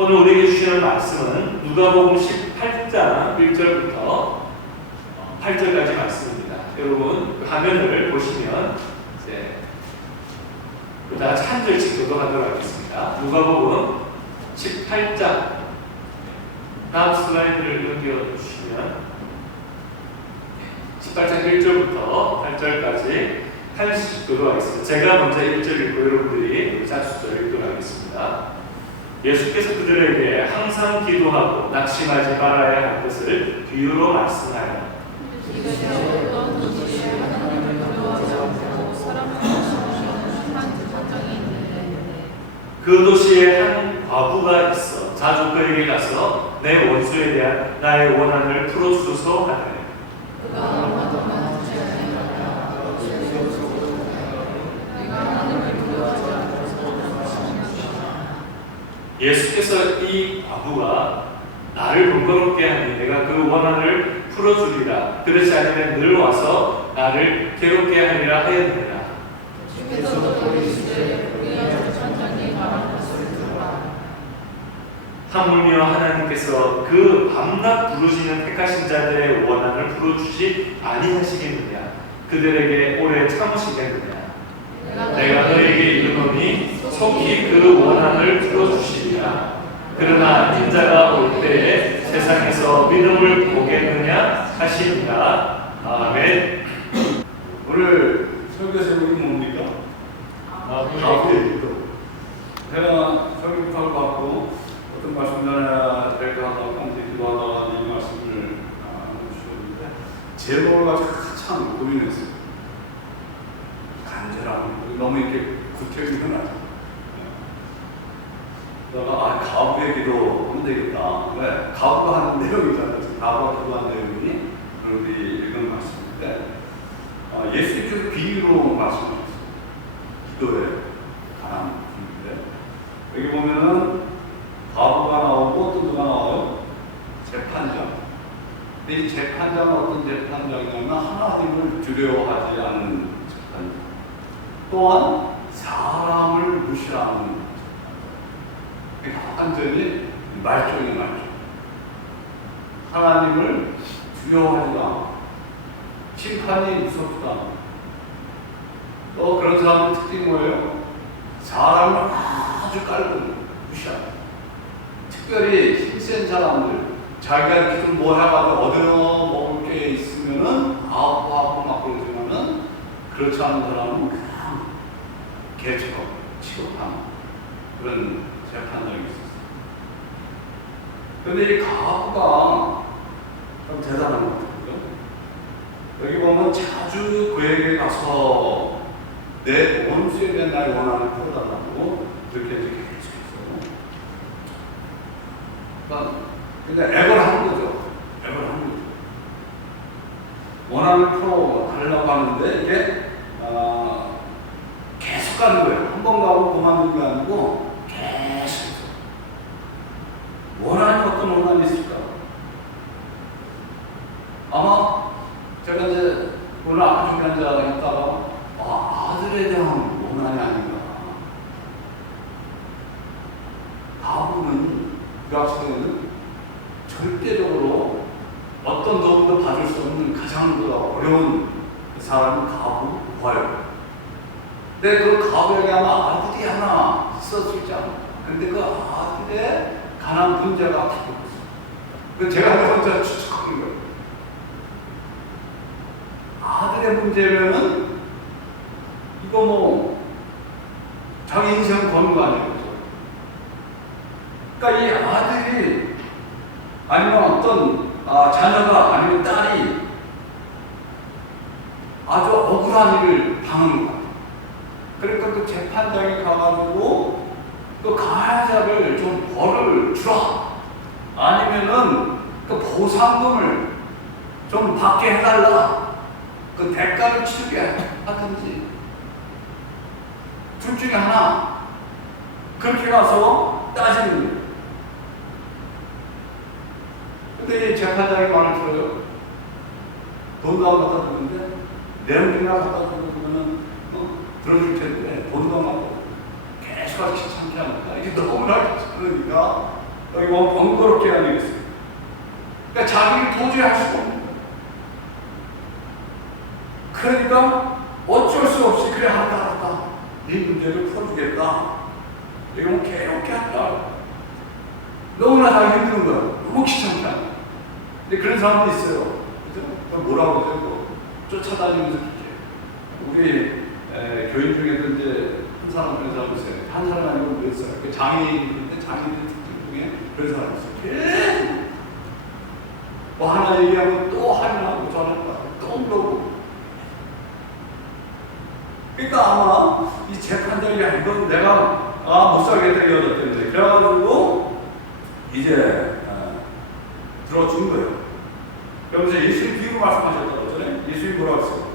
오늘 우리에게 주시는 말씀은 누가복음 18장 1절부터 8절까지 말씀입니다. 여러분 화면을 보시면 이제 다 같이 한 절씩 교독하도록 하겠습니다. 누가복음 18장 다음 슬라이드를 넘겨주시면 18장 1절부터 8절까지 한 절씩 교독하겠습니다. 제가 먼저 1절 읽고 여러분들이 자수절 읽도록 하겠습니다. 예수께서 그들에게 항상 기도하고 낙심하지 말아야 할 것을 비유로 말씀하여 그 도시에 한 과부가 있어 자주 그에게 가서 내 원수에 대한 나의 원한을 풀어주소서 하네. 예수께서 이 과부가 나를 번거롭게 하니 내가 그 원한을 풀어주리라. 그렇지 않으면 늘 와서 나를 괴롭게 하리라 하였느니라. 하물며 하나님께서 그 밤낮 부르시는 택하신 자들의 원한을 풀어주지 아니하시겠느냐. 그들에게 오래 참으시겠느냐. 내가 너에게 이르노니 속히 그 원한을 풀어주시리라. 그러나 인자가 올 때에 세상에서 믿음을 보겠느냐 하시니라. 아멘. 오늘 설교 제목이 뭡니까? 아브의 기도. 제가 설교 부탁을 받고 어떤 말씀 전해야 될까 하다가 함께 기도하다가 이 말씀을 주셨는데 제목을 가지고 참 고민했어요. 간절함, 너무 이렇게 구체적이면 안 돼. 그러다가 가부의 기도 하면 되겠다. 왜? 가부가 하는 내용이잖아요. 가부가 기도하는 내용이 우리 읽은 말씀인데 예수님께서 비유로 말씀하셨어요. 기도에 관한 부분인데 여기 보면은 가부가 나오고 또 누가 나와요? 재판장. 근데 이 재판장은 어떤 재판장이냐면 하나님을 두려워하지 않는 재판장. 또한 사람을 무시하는 완전히 말종이 말종. 하나님을 두려워하지도 않고 심판이 무섭지도 않고 또 그런 사람의 특징이 뭐예요? 사람을 아주 깔고 무시하고 특별히 힘센 사람들 자기가 이렇게 좀 뭐 해가지고 얻어 먹을 게 있으면은 아프고 막 그러지만은 그렇지 않은 사람은 그냥 개처럼 취급하는 그런 재판장이 있었어요. 그런데 이 가부가 좀 대단한 것 같아요. 여기 보면 자주 그에게 가서 내 원수에 대한 나의 원한을 풀어달라고 이렇게 계속했어요. 그러니까 근데 액을 하는 거죠. 액을 하는 거죠. 원한을 풀어달라고 하는데 이게 계속 가는 거예요. 한 번 가고 그만두는 게 아니고 계속. 원한이 어떤 원한이 있을까? 아마 제가 이제 오늘 아까 준비한 했다가 아들에 대한 원한이 아닌가. 가부는 그 학생은 절대적으로 어떤 도움도 받을 수 없는 가장 어려운 사람은 가부, 부하예요. 근데 그 가부에게 아마 아들이 하나 있었을지 않아. 근데 그 아들의 가난 문제가 바뀌었어요. 그 제가 혼자 추측하는 거예요. 아들의 문제면은 이거 뭐 자기 인생 거는 거 아니에요. 그러니까 이 아들이 아니면 어떤 자녀가 아니면 딸이 아주 억울한 일을 당하는 것 같아요. 그러니까 그 재판장에 가가지고 그 가해자를 좀 벌을 주라. 아니면은 그 보상금을 좀 받게 해달라. 그 대가를 치르게 하든지. 둘 중에 하나. 그렇게 가서 따지는 거예요. 근데 이 재판장이 말을 들어요. 돈도 안 갖다 주는데, 내용이나 갖다 주면 들어줄 텐데, 돈도 안 갖다 주고, 계속 귀찮게 하니까, 이게 너무나 귀찮으니까, 여기 보면 번거롭게 하는 게 있어요. 그러니까 자기를 도저히 할 수가 없는 거예요. 그러니까 어쩔 수 없이 그래 알았다. 이 문제를 풀어주겠다. 이거 뭐 괴롭게 한다. 너무나 다 힘든 거야. 너무 귀찮다. 근데 그런 사람도 있어요. 그죠? 뭐라고 하죠? 쫓아다니면서 그렇게. 우리 교인 중에도 이제 한 사람 그런 사람 있어요. 한 사람 아니고 몇 사람. 그 장애인인데 장애인 특징 중에 그런 사람이 있어요. 계속 뭐 하나 얘기하면 또 하나하고 저 하나 또 물어보고. 그러니까 아마 이 재판장이 이건 내가 못 살겠다 이 여자 때문에 그래가지고 이제 들어준 거예요. 여기서 예수님 비유 말씀하셨다고 그러잖아요. 예수님 뭐라고 했어요?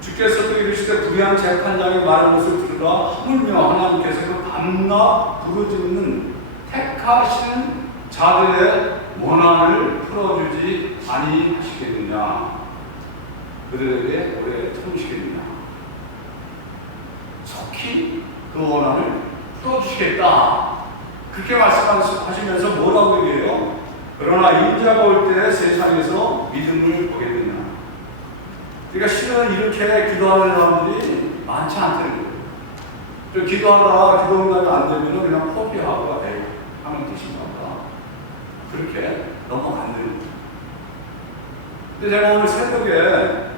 주께서도 이르시되 불의한 재판장이 말하는 것을 들으라 하물며 하나님께서 그 밤낮 부르짖는 택하시는 자들의 원한을 풀어주지 아니하시겠느냐. 그들에게 오래 참으시겠느냐. 속히 그 원한을 풀어주시겠다. 그렇게 말씀하시면서 뭐라고 얘기해요? 그러나 인자가 올 때 세상에서 믿음을 보겠느냐. 그러니까 실은 이렇게 기도하는 사람들이 많지 않다는 거예요. 기도하다가 기도 응답이 안 되면 그냥 포기하고 에이 하는 뜻인가 보다. 그렇게 넘어가는 거예요. 근데 제가 오늘 새벽에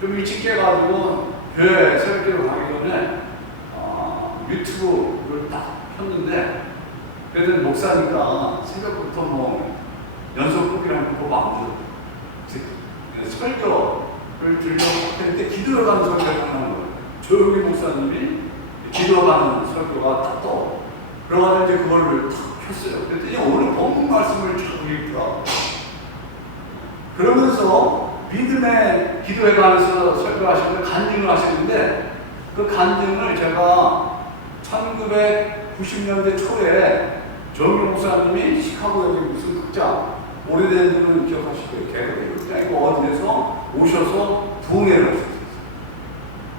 좀 일찍 깨가지고 교회 새벽기도 가기 전에 유튜브를 딱 켰는데 그래도 목사니까 새벽부터 뭐 연속 곡이랑 보고 막 설교를 들려고 했는데 기도에 가는 설교가 딱 나는 거예요. 조용히 목사님이 기도하는 설교가 딱 떠. 그러가지고 이제 그거를 딱 켰어요. 그랬더니 오늘 본문 말씀을 쭉 읽더라고요. 그러면서 믿음의 기도에 관해서 설교하시는데 간증을 하시는데 그 간증을 제가 1990년대 초에 조용희 목사님이 시카고에 무슨 극장 오래된 분은 기억하실 거예요. 개그의 극장이고 어디에서 오셔서 부흥회를 하셨어요.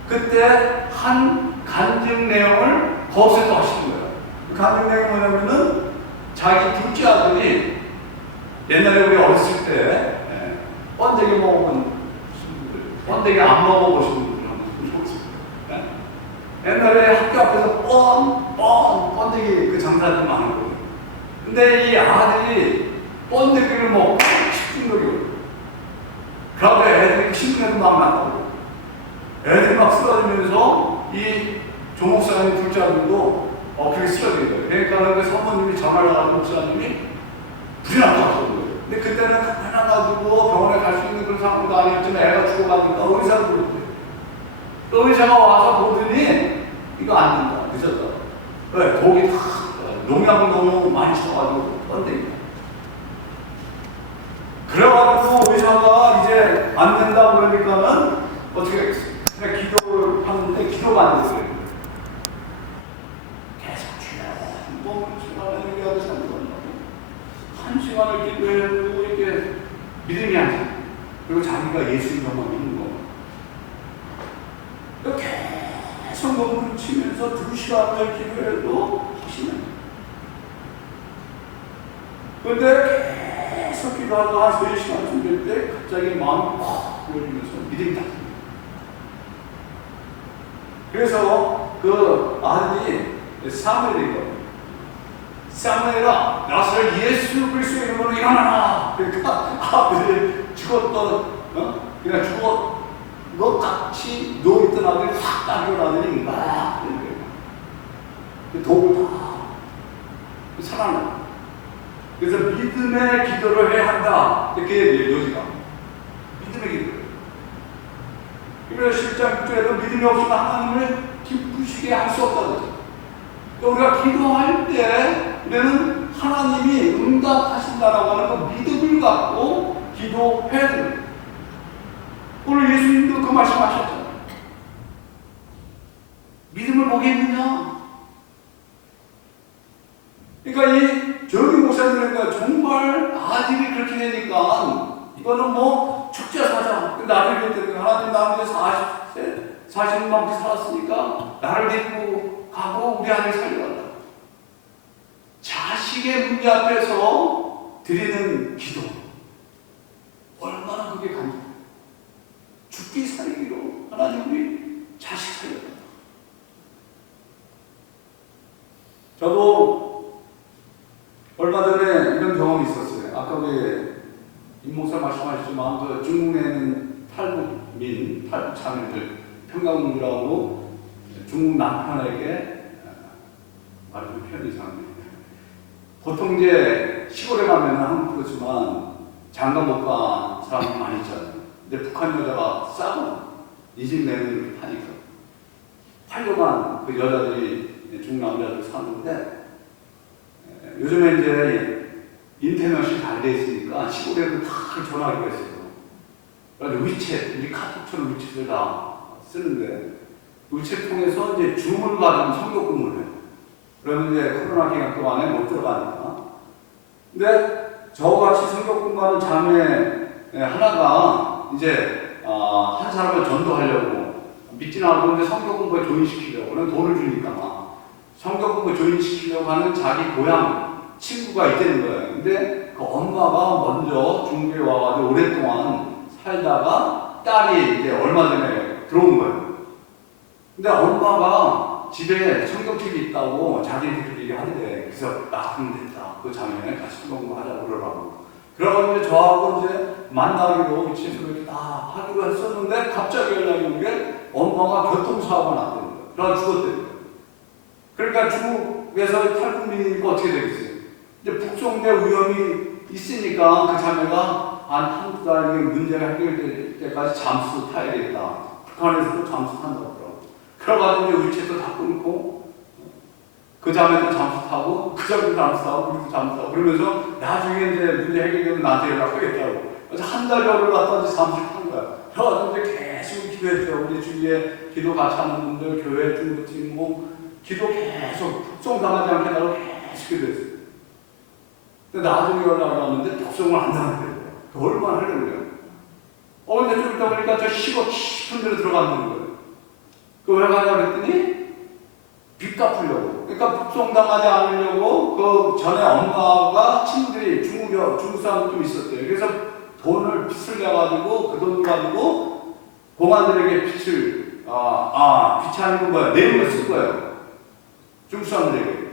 그때 한 간증 내용을 거기서 또 하시는 거예요. 그 간증 내용이 뭐냐면은 자기 둘째 아들이 옛날에 우리 어렸을 때 번데기 먹어본 분들, 번데기 안 먹어보신 분들 한번 보셨어요. 옛날에 학교 앞에서 번데기 그 장사들 많은 거예요. 근데 이 아들이 번데기를 먹고 식중독이에요. 그러고 애들이 신문에도 막 나가고 애들이 막 쓰러지면서 이 조목사님 둘째 아들도 그렇게 쓰러진 거예요. 그러니까 그 사모님이 전화를 하는 목사님이 불이 났다고. 근데 그때는 가지고 병원에 갈 수 있는 그런 상황도 아니었지만 애가 죽어가니까 의사를 부르대요. 의사가 와서 보더니 이거 안 된다. 늦었다. 왜? 독이 다 농약을 너무 많이 쳐가지고 번데기. 그래가지고 의사가 이제 안 된다 그러니까는 어떻게 하겠어요? 그냥 기도를 하는데 기도가 안 됐어요. 계속 주여 시간을 얘기하고 산다고 한 시간을 기도해도 이렇게 믿음이 안 돼. 그리고 자기가 예수님만 믿는 거. 계속 몸을 치면서 2시간을 기도해도 하시는. 그런데 계속 기도하다 한 3시간쯤 될 때 갑자기 마음이 확 열리면서 믿음이 딱. 그래서 그 아들이 사무엘인 거예요. 사무엘아, 나서 예수 그리스도의 이름으로 일어나라. 그러니까 아들이 죽었던, 그냥 죽어, 너 같이 누워있던 아들이 확 일어나더니 막 이런 거예요. 독을 다 살아나. 그래서 믿음의 기도를 해야 한다. 이렇게 요지가. 믿음의 기도. 그래서 실장 6절에도 믿음이 없으면 하나님을 기쁘시게 할 수 없다고. 우리가 기도할 때 우리는 하나님이 응답하신다라고 하는 그 믿음을 갖고 기도해야 됩니다. 오늘 예수님도 그 말씀하셨잖아요. 믿음을 보겠느냐? 그러니까 이 조용히 목사님이니까 정말 아들이 그렇게 되니까 이거는 뭐 축제사자. 나를 데리고 하나님 나한테 40년 넘게 살았으니까 나를 데리고 가고 우리 아들 살려간다. 자, 자식의 문제 앞에서 드리는 기도, 얼마나 그게 감사해요. 죽기 살기로 하나님 우리 자식 살렸다. 저도 얼마 전에 이런 경험이 있었어요. 아까 왜 임목사 말씀하셨지만 그 중국에는 탈북민, 탈북 자매들 평강문이라고 중국 남편에게 말좀 표현이 이상한데 보통 이제 시골에 가면 한국 그렇지만 장가 못 간 사람이 많이 있잖아요. 근데 북한 여자가 싸고 이 집 내는 이렇게 파니까 팔려간 그 여자들이 중국 남자들 사는데 요즘에 이제 인터넷이 잘 돼 있으니까 시골에도 다 전화하기로 했어요. 그래서 위챗, 우리 카톡처럼 위챗을 다 쓰는데 위챗 통해서 이제 줌을 받으면 성교 근무를 해요. 그러면 이제 코로나 기간 동안에 못 들어가니까. 근데 저같이 성교 근무하는 자매 하나가 이제 한 사람을 전도하려고 믿지는 않고 이제 성교 공부에 조인시키려고 그런 돈을 주니까 성교 공부에 조인시키려고 하는 자기 고향 친구가 있다는 거예요. 근데 그 엄마가 먼저 중국에 와가지고 오랫동안 살다가 딸이 이제 얼마 전에 들어온 거예요. 근데 엄마가 집에 성경책이 있다고 자기들끼리 하는데 그래서 그럼 됐다. 그 자매는 같이 성경 공부하자고 그러라고. 그러고 저하고 이제 만나기로 위치에서 이렇게 다 하기로 했었는데 갑자기 연락이 온 게 엄마가 교통사고가 났다는 거예요. 그래서 죽었다는 거예요. 그러니까 중국에서 탈북민이니까 어떻게 되겠어요? 이제 북송될 위험이 있으니까 그 자매가 한두 달 문제가 해결될 때까지 잠수 타야겠다. 북한에서도 잠수 탄다고 그러고. 그래가지고 이제 위치에서 다 끊고 그 자매도 잠수 타고 그 자매도 잠수 타고 우리도 잠수 타고 그러면서 나중에 이제 문제 해결되면 나한테 연락하겠다고. 그래서 한 달여를 갖다 이제 잠수를 탄 거야. 그래가지고 이제 계속 기도했죠. 우리 주위에 기도 같이 하는 분들, 교회 중부팀 기도 계속 북송당하지 않게 나로 계속 기도했어요. 근데 나중에 연락이 왔는데 북송을 안 당했대요. 얼마나 하려고요? 근데 좀 있다 보니까 저 깊은 데로 들어가는 거예요. 왜 가냐고 그랬더니 빚 갚으려고. 그러니까 북송당하지 않으려고 그 전에 엄마가 친구들이 중국 사람도 좀 있었대요. 그래서 빚을 내가지고 그 돈을 가지고 공안들에게 빚이 아니고 뭐야? 내용을 쓸 거예요. 중국 사람들에게.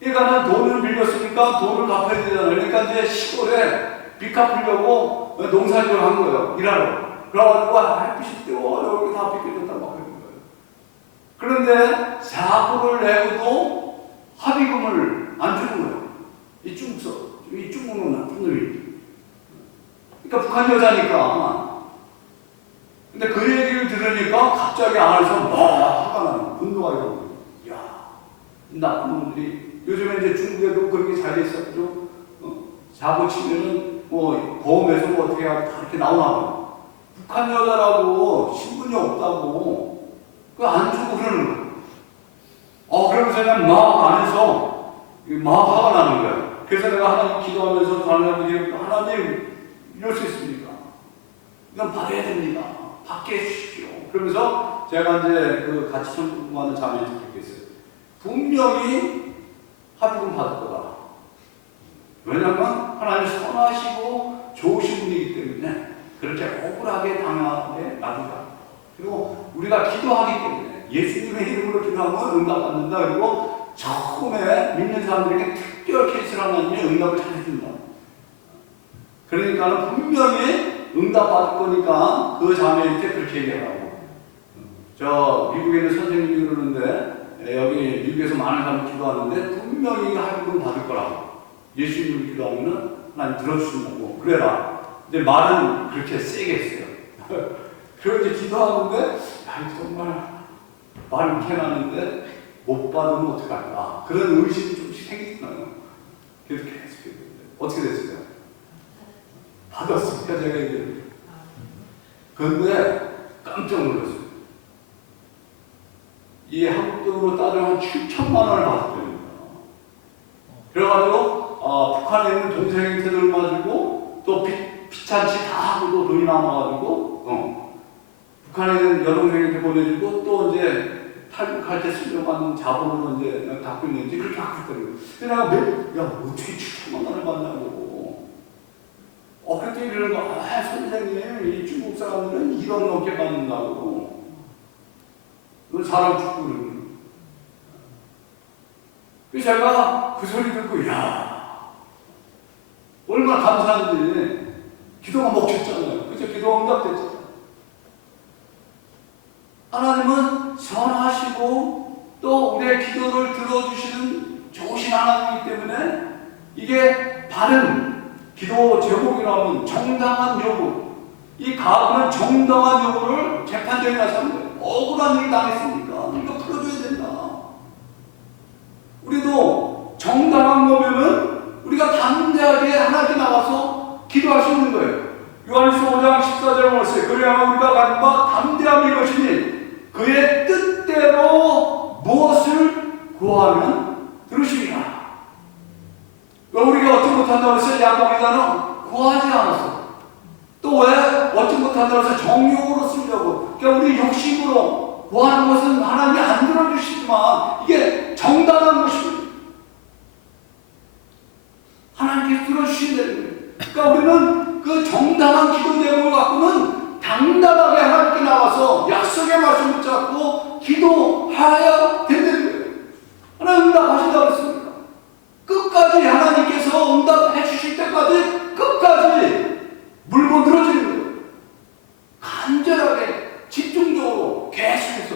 그러니까 돈을 빌렸으니까 돈을 갚아야 되잖아요. 그러니까 이제 시골에 빚 갚으려고 농사짓을 한 거예요. 일하러. 그래가지고 햇빛이 뜨거워 이렇게 다 빚겨졌다 막 그런 거예요. 그런데 사고를 내고도 합의금을 안 주는 거예요. 이 중국은 나쁜 놈이. 그러니까 북한 여자니까. 근데 그 얘기를 들으니까 갑자기 안에서 막 화가 나는 거예요. 분노가 일어나는 거예요. 야, 나쁜 놈들이 요즘에 이제 중국에도 그렇게 잘 있었죠. 사고 치면은 보험에서 어떻게 하고 다 이렇게 나오나. 북한 여자라고 신분이 없다고 그 안 주고 그러는 거예요. 그러면서 그냥 막 안에서 막 화가 나는 거예요. 그래서 내가 하나님 기도하면서 하나님 이럴 수 있습니까? 이건 받아야 됩니다. 받게 해주십시오. 그러면서 제가 이제 그 같이 성공하는 자매한테 그렇게 했어요. 분명히 합의금 받을 거다. 왜냐하면 하나님 선하시고 좋으신 분이기 때문에 그렇게 억울하게 당하게 놔두다. 그리고 우리가 기도하기 때문에 예수님의 이름으로 기도하면 응답받는다. 그리고 처음에 믿는 사람들에게 특별 케이스를 하나님이 응답을 잘 해준다. 그러니까 분명히 응답받을 거니까 그 자매한테 그렇게 얘기하라고. 저 미국에 있는 선생님이 그러는데 여기 미국에서 많은 사람이 기도하는데 분명히 합의금 받을 거라고. 예수님을 기도하면 하나님 들어주신다고. 그래라. 이제 말은 그렇게 세게 했어요. 그리고 이제 기도하는데 정말 말을 이렇게 하는데 못 받으면 어떡할까. 그런 의식이 좀씩 생기잖아요. 그래서 계속 했는데 어떻게 됐어요? 받았으니까 제가 얘기를. 그런데 깜짝 놀랐어요. 이 한국 돈으로 따지면 7천만 원을 받았대요. 그래가지고 북한에 있는 동생한테도 얼마 주고 또 피찬치 다 하고도 돈이 남아가지고 북한에 있는 여동생한테 보내주고 또 이제 탈북할 때 쓰려고 하는 자본으로 이제 갖고 있는지 그렇게 갖고 있더라고요. 근데 내가 어떻게 7천만 원을 받냐고. 그때 이러는 거, 선생님, 이 중국 사람들은 1억 넘게 받는다고. 너 사람 죽고 그러는. 그래서 제가 그 소리 듣고, 야, 얼마나 감사한지. 기도가 먹혔잖아요. 그죠? 기도가 응답됐잖아요. 하나님은 선하시고 또 우리의 기도를 들어주시는 좋으신 하나님이기 때문에 이게 바른 기도 제목이라면 정당한 요구. 이 가부는 정당한 요구를 재판장에 가서 하는 거예요. 억울한 일을 당했으니까 이거 풀어줘야 된다. 우리도 정당한 거면은 우리가 담대하게 하나님께 나가서 기도할 수 있는 거예요. 요한일서 5장 14절에 말했어요. 그래야만 우리가 가진 바 담대함이 이것이니 그의 뜻대로 무엇을 구하면 들으시리라. 우리가 얻지 못한다고 해서 야곱이다는 구하지 않았어. 또 왜 얻지 못한다고 해서 정욕으로 쓰려고. 그러니까 우리 욕심으로 구하는 것은 하나님이 안 들어주시지만 이게 정당한 것입니다. 하나님께 들어주시면 되는 거예요. 그러니까 우리는 그 정당한 기도 제목을 갖고는 당당하게 하나님께 나와서 약속의 말씀 붙잡고 기도하여야 된다는 거예요. 하나님 응답하신다고 했습니다. 끝까지 하나님께서 응답해 주실 때까지 끝까지 물고 늘어지는 거예요. 간절하게 집중적으로 계속해서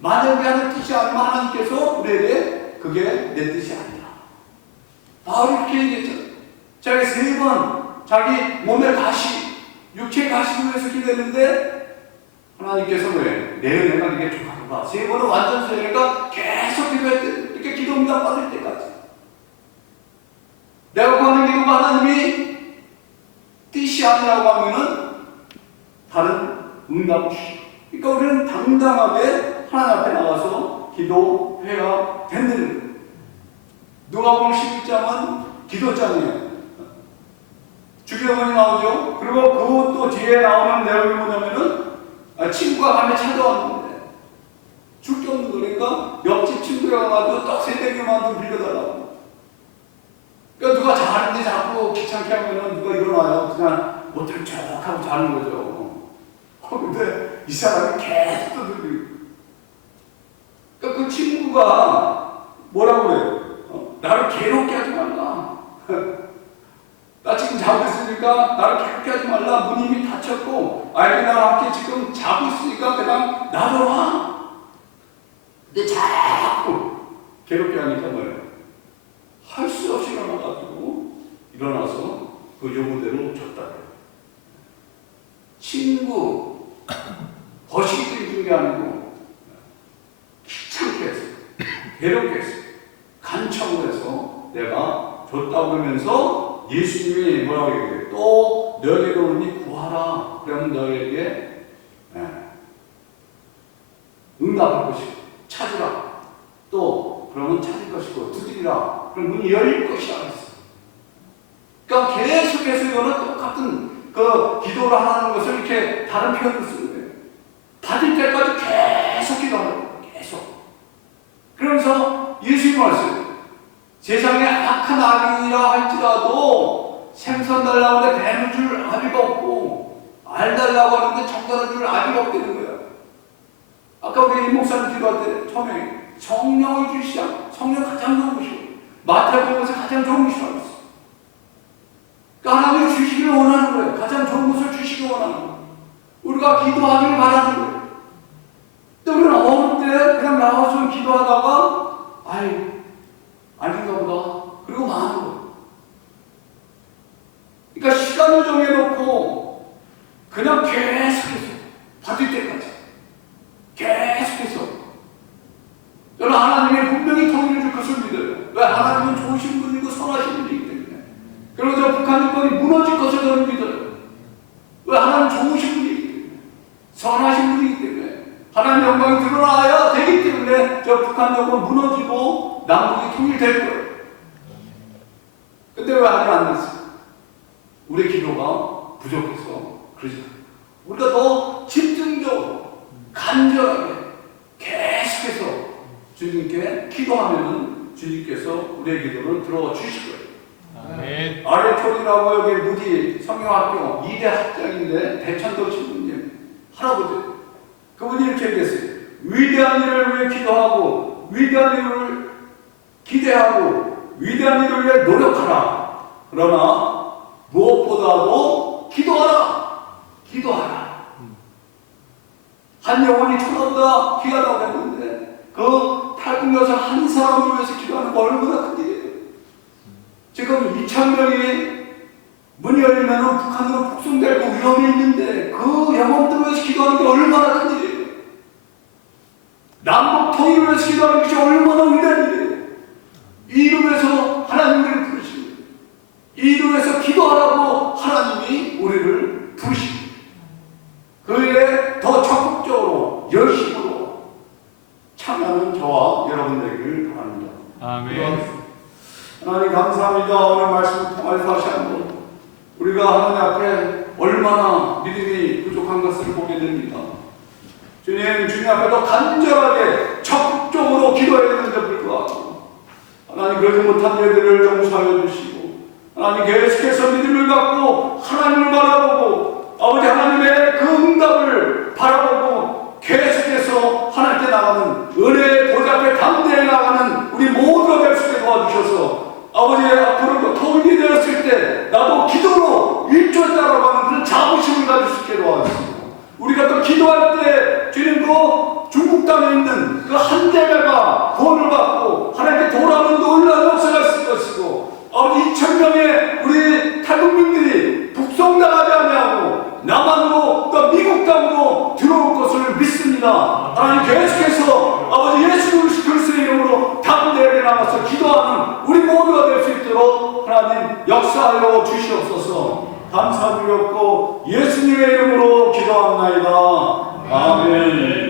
만약에 하는 뜻이 아니면 하나님께서 우리에게 그게 내 뜻이 아니다. 바로 이렇게 얘기했잖아요. 자기 3번 자기 몸의 가시, 육체의 가시를 위해서 기도했는데 하나님께서 왜? 내 은혜가 네게 족하구나. 3번은 완전 세례가 계속 기도했대. 이렇게 기도 응답 받을 때까지. 내가 구하는 기도가 하나님이 뜻이 아니라고 하면은 다른 응답 없이. 그러니까 우리는 당당하게 하나님 앞에 나가서 기도해야 된다는 거예요. 누가복음 11장은 기도장이에요. 주기도문이 나오죠. 그리고 그것도 뒤에 나오는 내용이 뭐냐면은 친구가 밤에 찾아왔는데 줄 게 없는 거니까 옆집 친구가 가가지고 떡 3개만 좀 빌려달라고. 그러니까 누가 자는데 자꾸 귀찮게 하면은 누가 일어나요. 그냥 못들 쭉 하고 자는 거죠. 근데 이 사람이 계속 떠들고. 그러니까 그 친구가 뭐라고 그래요? 나를 괴롭게 하지 말라. 나 지금 자고 있으니까 나를 괴롭게 하지 말라. 문이 이미 닫혔고 아이들이랑 함께 지금 자고 있으니까 그냥 놔둬라. 근데 자꾸 괴롭게 하니까 뭐예요? 할 수 없이 일어나서 그 요구대로 줬다. 친구 거시기 때문에 준 게 아니고 귀찮게 해서 괴롭게 해서 간청을 해서 내가 줬다고 그러면서 예수님이 뭐라고 얘기해요? 또 너에게 오니 구하라. 그러면 너에게 응답할 것이고 찾으라. 또 그러면 찾을 것이고 두드리라. 그럼 문이 열릴 것이라 했어. 그러니까 계속해서 이거는 똑같은 그 기도를 하는 것을 이렇게 다른 표현을 쓰는 거예요. 받을 때까지 계속 기도하는 거예요. 계속. 그러면서 예수님 말씀, 세상에 악한 악인이라 할지라도 생선 달라고 하는데 배는 줄 아비가 없고 알 달라고 하는데 정달한 줄 아비가 없다는 거예요. 아까 우리 임 목사님 기도할 때 처음에 성령을 주시자. 성령 가장 좋은 것이고 마태복음에서 가장 좋은 것이라고 했어요. 그러니까 하나님이 주시기를 원하는 거예요. 가장 좋은 것을 주시기 원하는 거예요. 우리가 기도하기를 바라는 거예요. 또 우리는 어느 때 그냥 나와서 기도하다가 아닌가 보다. 그리고 마는 거예요. 그러니까 시간을 정해놓고 그냥 계속해서 받을 때까지 계속해서 저는 하나님이 분명히 통일해 줄 것을 믿어요. 왜? 하나님은 좋으신 분이고 선하신 분이기 때문에. 그리고 저 북한 정권이 무너질 것을 저는 믿어요. 왜? 하나님 좋으신 분이기 때문에. 선하신 분이기 때문에. 하나님 영광이 드러나야 되기 때문에 저 북한 정권 무너지고 남북이 통일될 거예요. 근데 왜 아직 안 됐어요? 우리 기도가 부족해서 그러지 않아요. 우리가 더 집중적으로 간절하게 계속해서 주님께 기도하면은 주님께서 우리의 기도를 들어주실 거예요. 아멘. 아레톤이라고 여기 무디 성경학교 2대 학장인데 대천도 신부님 할아버지, 그분이 이렇게 얘기했어요. 위대한 일을 위해 기도하고 위대한 일을 기대하고 위대한 일을 위해 노력하라. 그러나 무엇보다도 기도하라. 한 영혼이 천하보다 귀하다고 했는데 그 탈북여사 한 사람을 위해서 기도하는 거 얼마나 큰 일이에요. 지금 2,000명이 문이 열리면 북한으로 북송될 그 위험이 있는데 그 영혼들을 위해서 기도하는 게 얼마나 큰 일이에요. 남북 통일을 위해서 기도하는 것이 얼마나 위대한 일이에요. 이 일을 위해서 하나님을 부르십니다. 이 일을 위해서 기도하라고 하나님이 우리를 부르십니다. 그 일에 더 적극적으로 열심으로 참여하는 저와 여러분 되기를 바랍니다. 아멘. 하나님 감사합니다. 오늘 말씀을 통해서 다시 한번 우리가 하나님 앞에 얼마나 믿음이 부족한 것을 보게 됩니다. 주님 앞에도 간절하게 적극적으로 기도해야 되는데 불구하고 하나님 그러지 못한 예들을 용서하여 주시고 하나님 계속해서 믿음을 갖고 하나님을 바라보고 아버지 하나님의 그 응답을 바라보고 계속해서 하나님께 나가는 은혜의 보좌 앞에 담대히 나가는 우리 모두가 될 수 있게 도와주셔서 아버지 앞으로 통일이 되었을 때 나도 기도로 일조에 따라가는 그런 자부심을 가질 수 있게 도와주시고 우리가 또 기도할 때 주님 그 중국 땅에 있는 그 한 대가가 구원을 받고 하나님께 돌아오는 놀라운 역사가 있을 것이고 아버지 2,000명의 우리 탈북민들이 북송당하지 아니하고 남한으로 또 미국 땅으로 들어올 것을 믿습니다. 하나님 계속해서 아버지 예수 그리스도의 이름으로 담대하게 나가서 기도하는 우리 모두가 될 수 있도록 하나님 역사하여 주시옵소서. 감사드렸고 예수님의 이름으로 기도합나이다. 아멘.